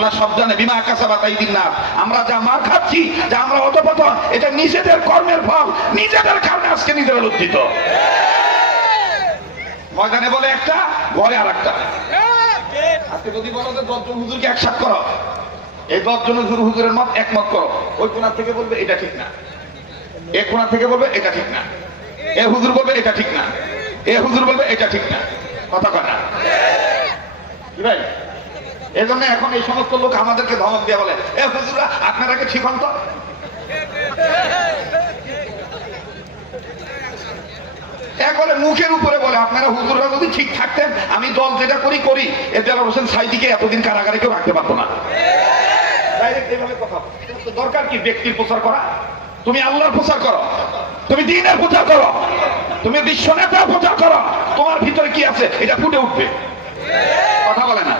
আল্লাহ সব জানে। বিমা কাসাবাত আইদিন নাস, আমরা যা মার খাচ্ছি, যা আমরা অধঃপতন, এটা নিজেদের কর্মের ফল, নিজেদের কারণে আজকে নিজেরা লজ্জিত। ময়দানে বলে একটা, ঘরে আর একটা। আজকে যদি বলো যে 10 জন হুজুরকে একসাথ করো, এই 10 জন হুজুরের মত একমত করো, ওই কোণা থেকে বলবে এটা ঠিক না, এ কোণা থেকে বলবে এটা ঠিক না, এ হুজুর বলবে এটা ঠিক না, এ হুজুর বলবে এটা ঠিক না। কথা কয় না কি ভাই? এই জন্য এখন এই সমস্ত লোক আমাদেরকে ধমক দিয়ে বলে, এ হুজুরা আপনারা কি ঠিক হন তো? একবারে মুখের উপরে বলে, আপনারা হুজুররা যদি ঠিক থাকতেন, আমি দল যেটা করি করি, এদেলার হোসেন সাইদিকে এতদিন কারাগারে কেউ রাখতে পারতো না। ডাইরেক্ট এইভাবে কথা। দরকার কি ব্যক্তির প্রচার করা? তুমি আল্লাহর প্রচার করো, তুমি দ্বীনের প্রচার করো, তুমি বিশ্ব নেতার প্রচার করো, তোমার ভিতরে কি আছে এটা ফুটে উঠবে। কথা বলে না?